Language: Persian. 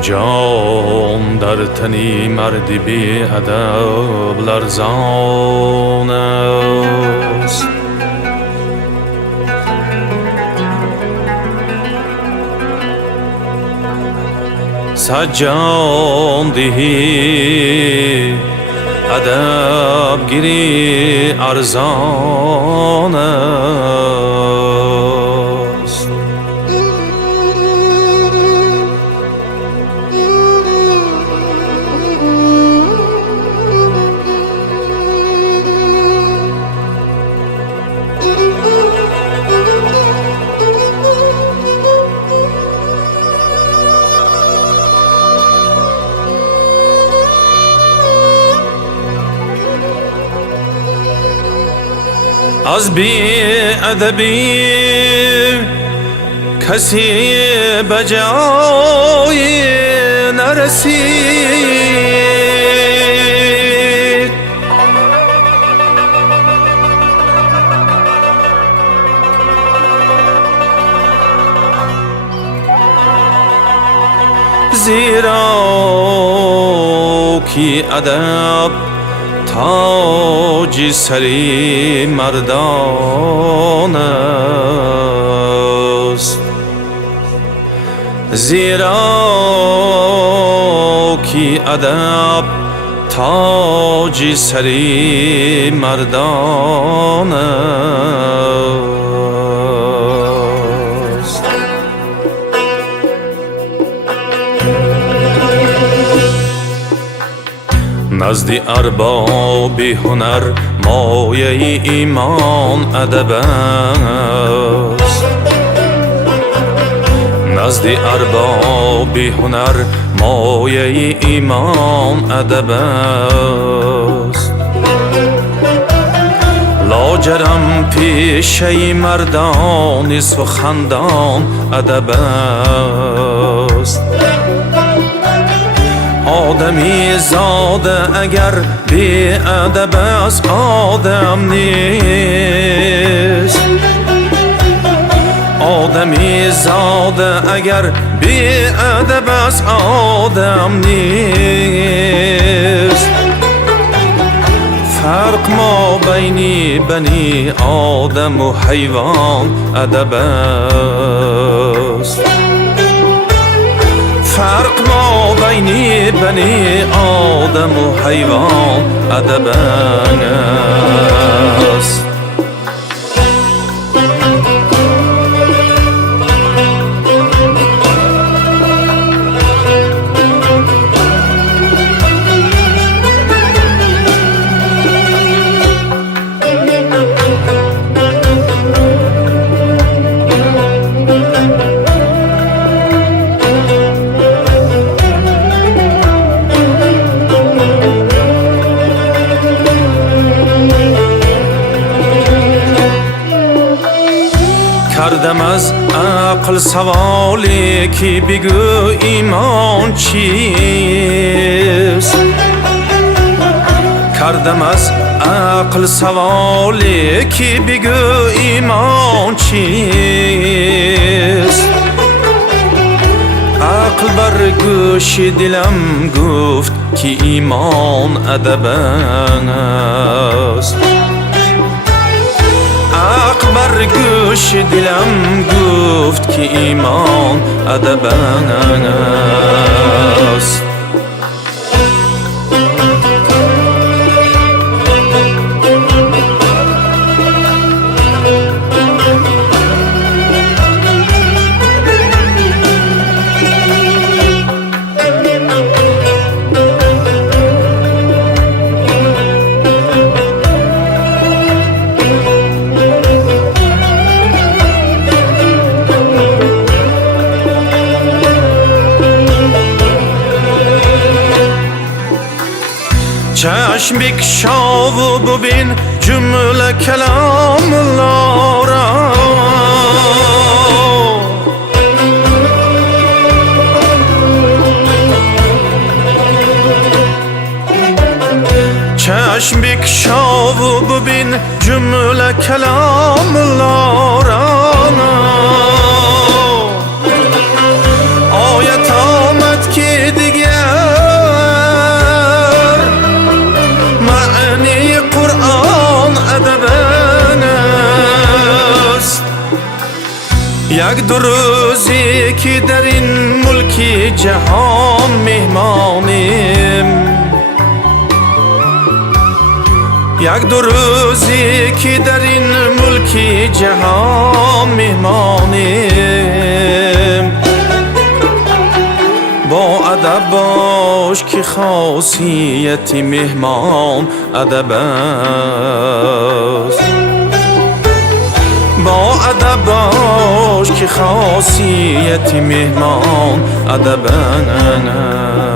جان در تنی مردی بی ادب لرزان است. صد جان دهی ادب گیری ارزان است. از بی ادبی کسی به جای نرسید. زیرا کی ادب تاج سری مردان است. زیرا کی ادب تاج سری مردان است. نزد ارباب هنر مایه ایمان ادب است. نزد ارباب هنر مایه ایمان ادب است. لاجرم پیشه مردان سخندان ادب است. آدمی زاده اگر بی ادب از آدم نیست. آدمی زاده اگر بی ادب از آدم نیست. فرق ما بین بنی آدم و حیوان ادب است. فرق ما بین بنی آدم و حیوان ادب است. کردم از عقل سوالی که بگو ایمان چیست. کردم از عقل سوالی که بگو ایمان چیست. عقل بر گوش دلم گفت که ایمان ادب است. عقل بر گوش دلم گفت که ایمان ادب است. چشم بکشا و ببین جمله کلام الله را. چشم بکشا و ببین جمله کلام الله را. آیت آمد که یک دو روزی که در این ملک جهان مهمانیم، یک دو روزی که در این ملک جهان مهمانیم. با ادب باش که خاصیت مهمان ادب است، با ادب باش که خاصیت مهمان ادب است.